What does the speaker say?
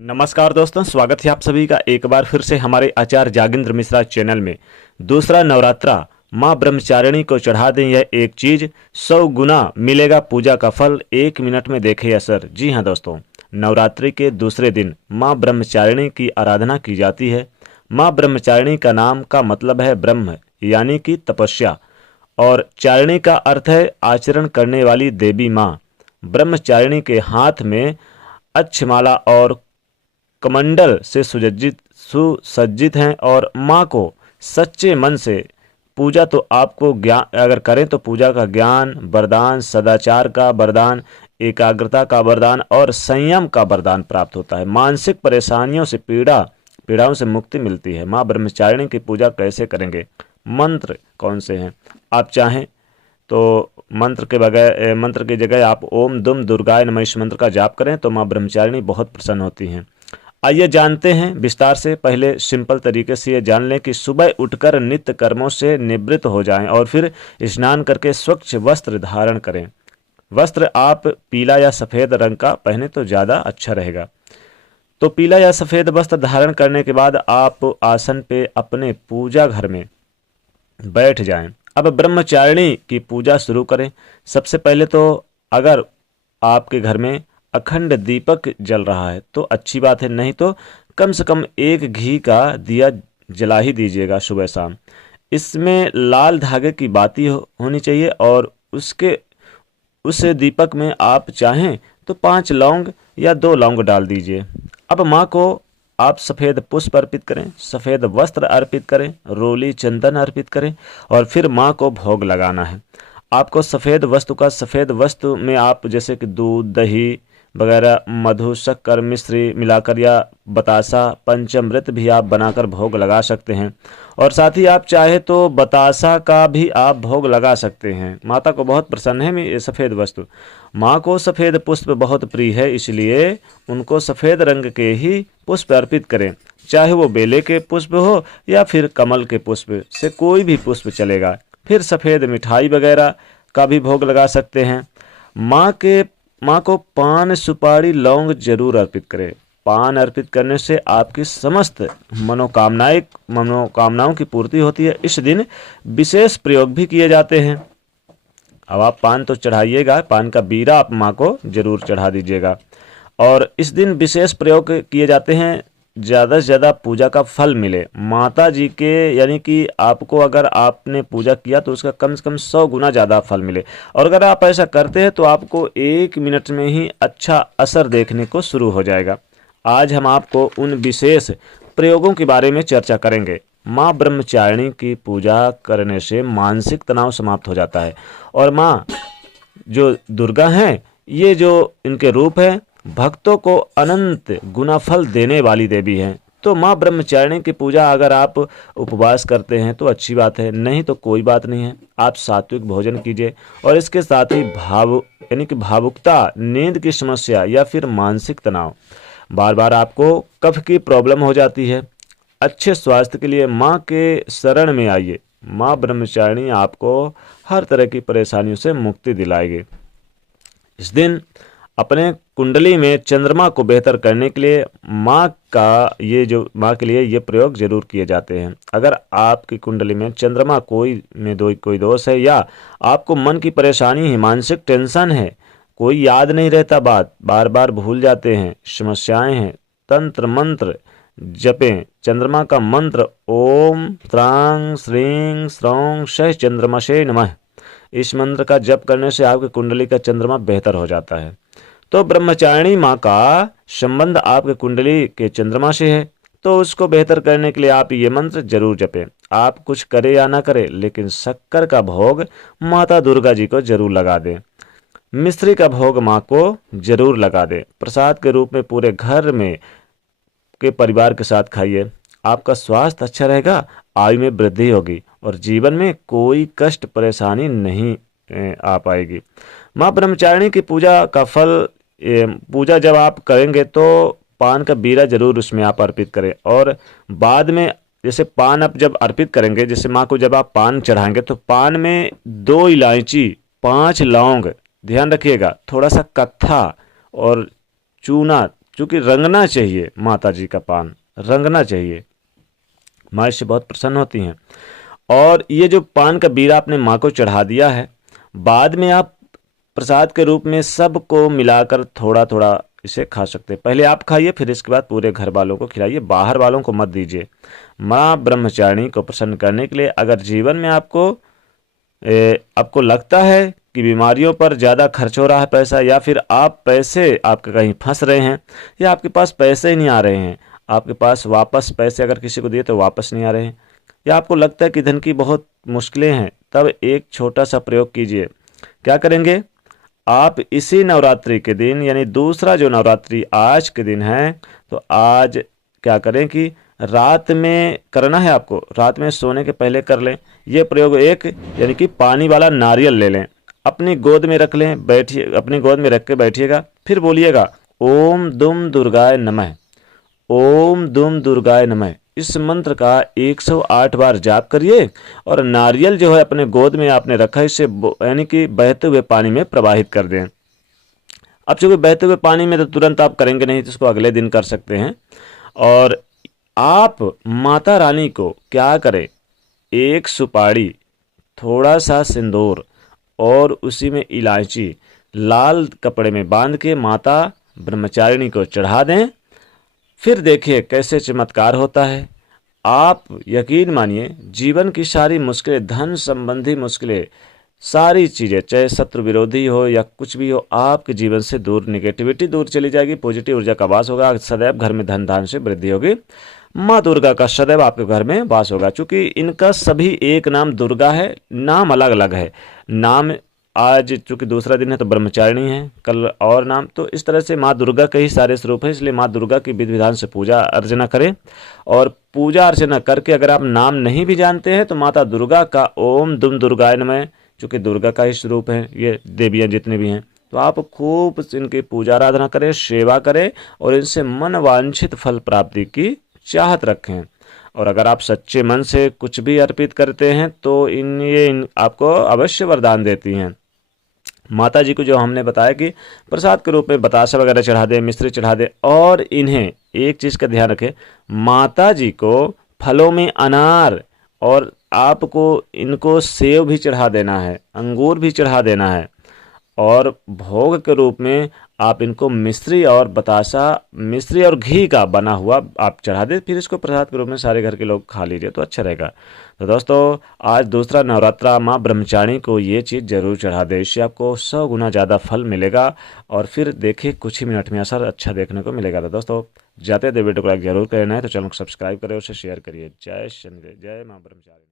नमस्कार दोस्तों, स्वागत है आप सभी का एक बार फिर से हमारे आचार्य जागेंद्र मिश्रा चैनल में। दूसरा नवरात्रा माँ ब्रह्मचारिणी को चढ़ा दें यह एक चीज, 100 गुना मिलेगा पूजा का फल, 1 मिनट में देखे असर। जी हाँ दोस्तों, नवरात्रि के दूसरे दिन माँ ब्रह्मचारिणी की आराधना की जाती है। माँ ब्रह्मचारिणी का नाम का मतलब है ब्रह्म यानी कि तपस्या, और चारिणी का अर्थ है आचरण करने वाली देवी माँ। ब्रह्मचारिणी के हाथ में अक्षमाला और कमंडल से सुसज्जित हैं, और माँ को सच्चे मन से पूजा तो आपको ज्ञान अगर करें तो पूजा का ज्ञान वरदान, सदाचार का वरदान, एकाग्रता का वरदान और संयम का वरदान प्राप्त होता है। मानसिक परेशानियों से पीड़ाओं से मुक्ति मिलती है। माँ ब्रह्मचारिणी की पूजा कैसे करेंगे, मंत्र कौन से हैं? आप चाहें तो मंत्र की जगह आप ओम दुम दुर्गाय नमः इस मंत्र का जाप करें तो माँ ब्रह्मचारिणी बहुत प्रसन्न होती हैं। आइए जानते हैं विस्तार से। पहले सिंपल तरीके से ये जान लें कि सुबह उठकर नित्य कर्मों से निवृत्त हो जाएं और फिर स्नान करके स्वच्छ वस्त्र धारण करें। वस्त्र आप पीला या सफ़ेद रंग का पहने तो ज़्यादा अच्छा रहेगा। तो पीला या सफ़ेद वस्त्र धारण करने के बाद आप आसन पे अपने पूजा घर में बैठ जाएं। अब ब्रह्मचारिणी की पूजा शुरू करें। सबसे पहले तो अगर आपके घर में अखंड दीपक जल रहा है तो अच्छी बात है, नहीं तो कम से कम एक घी का दिया जला ही दीजिएगा सुबह शाम। इसमें लाल धागे की बाती होनी चाहिए, और उस दीपक में आप चाहें तो 5 लौंग या 2 लौंग डाल दीजिए। अब माँ को आप सफ़ेद पुष्प अर्पित करें, सफ़ेद वस्त्र अर्पित करें, रोली चंदन अर्पित करें, और फिर माँ को भोग लगाना है। आपको सफ़ेद वस्तु में आप जैसे कि दूध, दही वगैरह, मधु, शक्कर, मिश्री मिलाकर या बतासा, पंचामृत भी आप बनाकर भोग लगा सकते हैं। और साथ ही आप चाहे तो बतासा का भी आप भोग लगा सकते हैं। माता को बहुत प्रसन्न है ये सफ़ेद वस्तु। माँ को सफ़ेद पुष्प बहुत प्रिय है, इसलिए उनको सफ़ेद रंग के ही पुष्प अर्पित करें। चाहे वो बेले के पुष्प हो या फिर कमल के पुष्प से कोई भी पुष्प चलेगा। फिर सफ़ेद मिठाई वगैरह का भी भोग लगा सकते हैं। माँ को पान, सुपारी, लौंग जरूर अर्पित करें। पान अर्पित करने से आपकी समस्त मनोकामनाओं की पूर्ति होती है। इस दिन विशेष प्रयोग भी किए जाते हैं। अब आप पान तो चढ़ाइएगा, पान का बीरा आप माँ को जरूर चढ़ा दीजिएगा। और इस दिन विशेष प्रयोग किए जाते हैं, ज़्यादा से ज़्यादा पूजा का फल मिले माता जी के, यानी कि आपको अगर आपने पूजा किया तो उसका कम से कम 100 गुना ज़्यादा फल मिले। और अगर आप ऐसा करते हैं तो आपको 1 मिनट में ही अच्छा असर देखने को शुरू हो जाएगा। आज हम आपको उन विशेष प्रयोगों के बारे में चर्चा करेंगे। माँ ब्रह्मचारिणी की पूजा करने से मानसिक तनाव समाप्त हो जाता है, और माँ जो दुर्गा हैं, ये जो इनके रूप हैं, भक्तों को अनंत गुना फल देने वाली देवी हैं। तो माँ ब्रह्मचारिणी की पूजा अगर आप उपवास करते हैं तो अच्छी बात है, नहीं तो कोई बात नहीं है। आप सात्विक भोजन कीजिए, और इसके साथ ही यानी कि भावुकता, नींद की समस्या या फिर मानसिक तनाव, बार बार आपको कफ की प्रॉब्लम हो जाती है, अच्छे स्वास्थ्य के लिए माँ के शरण में आइए। माँ ब्रह्मचारिणी आपको हर तरह की परेशानियों से मुक्ति दिलाएगी। इस दिन अपने कुंडली में चंद्रमा को बेहतर करने के लिए माँ के लिए ये प्रयोग जरूर किए जाते हैं। अगर आपकी कुंडली में चंद्रमा कोई दोष है, या आपको मन की परेशानी है, मानसिक टेंशन है, कोई याद नहीं रहता, बार बार भूल जाते हैं, समस्याएं हैं, तंत्र मंत्र जपें। चंद्रमा का मंत्र ओम त्रांग श्रीं स्रौं शः चंद्रमसे नमः। इस मंत्र का जप करने से आपकी कुंडली का चंद्रमा बेहतर हो जाता है। तो ब्रह्मचारिणी माँ का संबंध आपके कुंडली के चंद्रमा से है, तो उसको बेहतर करने के लिए आप ये मंत्र जरूर जपें। आप कुछ करें या ना करें, लेकिन शक्कर का भोग माता दुर्गा जी को जरूर लगा दें। मिश्री का भोग माँ को जरूर लगा दें। प्रसाद के रूप में पूरे घर में के परिवार के साथ खाइए। आपका स्वास्थ्य अच्छा रहेगा, आयु में वृद्धि होगी, और जीवन में कोई कष्ट परेशानी नहीं आ पाएगी। माँ ब्रह्मचारिणी की पूजा का फल, पूजा जब आप करेंगे तो पान का बीरा जरूर उसमें आप अर्पित करें। और बाद में जैसे पान आप जब अर्पित करेंगे, जैसे माँ को जब आप पान चढ़ाएंगे तो पान में 2 इलायची, 5 लौंग, ध्यान रखिएगा, थोड़ा सा कत्था और चूना चूँकि रंगना चाहिए, माता जी का पान रंगना चाहिए, माँ इससे बहुत प्रसन्न होती हैं। और ये जो पान का बीड़ा आपने माँ को चढ़ा दिया है, बाद में आप प्रसाद के रूप में सबको मिलाकर थोड़ा थोड़ा इसे खा सकते हैं। पहले आप खाइए, फिर इसके बाद पूरे घर वालों को खिलाइए, बाहर वालों को मत दीजिए। माँ ब्रह्मचारिणी को प्रसन्न करने के लिए अगर जीवन में आपको लगता है कि बीमारियों पर ज़्यादा खर्च हो रहा है पैसा, या फिर आप पैसे आपके कहीं फंस रहे हैं, या आपके पास पैसे ही नहीं आ रहे हैं, आपके पास वापस पैसे अगर किसी को दिए तो वापस नहीं आ रहे हैं, या आपको लगता है कि धन की बहुत मुश्किलें हैं, तब एक छोटा सा प्रयोग कीजिए। क्या करेंगे आप? इसी नवरात्रि के दिन, यानी दूसरा जो नवरात्रि आज के दिन है, तो आज क्या करें कि रात में करना है आपको, रात में सोने के पहले कर लें ये प्रयोग। एक यानी कि पानी वाला नारियल ले लें, अपनी गोद में रख लें, बैठिए, अपनी गोद में रख के बैठिएगा, फिर बोलिएगा ओम दुम दुर्गाय नमः, ओम दुम दुर्गाय नमः। इस मंत्र का 108 बार जाप करिए और नारियल जो है अपने गोद में आपने रखा है, इसे यानी कि बहते हुए पानी में प्रवाहित कर दें। अब चूंकि बहते हुए पानी में तो तुरंत आप करेंगे नहीं, तो इसको अगले दिन कर सकते हैं। और आप माता रानी को क्या करें, एक सुपारी, थोड़ा सा सिंदूर और उसी में इलायची लाल कपड़े में बांध के माता ब्रह्मचारिणी को चढ़ा दें। फिर देखिए कैसे चमत्कार होता है। आप यकीन मानिए, जीवन की सारी मुश्किलें, धन संबंधी मुश्किलें, सारी चीज़ें, चाहे शत्रु विरोधी हो या कुछ भी हो, आपके जीवन से दूर, निगेटिविटी दूर चली जाएगी, पॉजिटिव ऊर्जा का वास होगा, सदैव घर में धन धान से वृद्धि होगी, माँ दुर्गा का सदैव आपके घर में वास होगा। चूंकि इनका सभी एक नाम दुर्गा है, नाम अलग अलग है। नाम आज चूंकि दूसरा दिन है तो ब्रह्मचारिणी है, कल और नाम, तो इस तरह से माँ दुर्गा के ही सारे स्वरूप है। इसलिए माँ दुर्गा की विधि विधान से पूजा अर्चना करें। और पूजा अर्चना करके अगर आप नाम नहीं भी जानते हैं तो माता दुर्गा का ओम दुम दुर्गाय नमः, चूँकि दुर्गा का ही स्वरूप है ये देवियाँ जितनी भी हैं, तो आप खूब इनकी पूजा आराधना करें, सेवा करें और इनसे मन वांछित फल प्राप्ति की चाहत रखें। और अगर आप सच्चे मन से कुछ भी अर्पित करते हैं तो इन आपको अवश्य वरदान देती हैं। माता जी को जो हमने बताया कि प्रसाद के रूप में बतासा वगैरह चढ़ा दें, मिश्री चढ़ा दें। और इन्हें एक चीज़ का ध्यान रखें, माता जी को फलों में अनार, और आपको इनको सेव भी चढ़ा देना है, अंगूर भी चढ़ा देना है। और भोग के रूप में आप इनको मिश्री और बतासा, मिश्री और घी का बना हुआ आप चढ़ा दें, फिर इसको प्रसाद के रूप में सारे घर के लोग खा लीजिए तो अच्छा रहेगा। तो दोस्तों, आज दूसरा नवरात्रा, माँ ब्रह्मचारिणी को ये चीज़ जरूर चढ़ा दें, इससे आपको 100 गुना ज़्यादा फल मिलेगा। और फिर देखिए कुछ ही मिनट में असर अच्छा देखने को मिलेगा। तो दोस्तों, जाते वीडियो को लाइक जरूर करना है, तो चैनल को सब्सक्राइब करें, उसे शेयर करिए। जय शनिदेव, जय माँ ब्रह्मचारिणी।